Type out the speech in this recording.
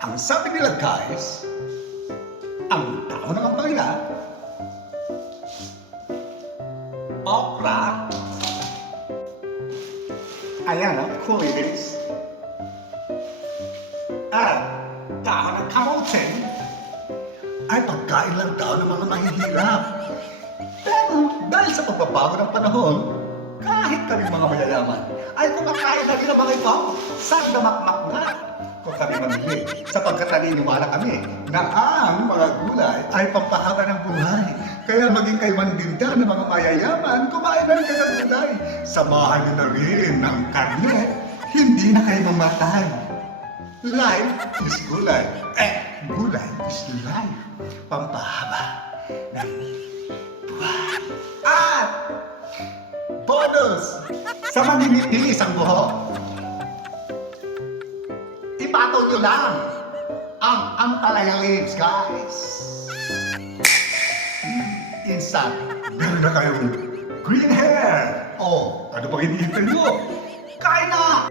Ang sabi nila guys, ang tao ng ampalaya, okra, ayan ang kulis, at tao ng kamote ay pagkain lang daw ng mga mahihirap. Pero dahil sa pagbabago ng panahon, kahit kami mga mayayaman ay kumakain na rin ang mga ito sa damakmak na. Kung kami mamili, sapagkat naniniwala kami na ang mga gulay ay pampahaba ng buhay. Kaya maging kayo mandinda ng mga mayayaman, kumain na rin kayo ng gulay. Samahan niyo na rin ng karne, hindi na kayo mamatay. Life is gulay. Gulay is life. Pampahaba ng buhay. At bonus sa maninipilis ang buhok. Ipataw nyo lang ang Ampalaya Lips, guys. Instant, meron na kayong green hair. Oh, ano pang hinihintay nyo? Kain na!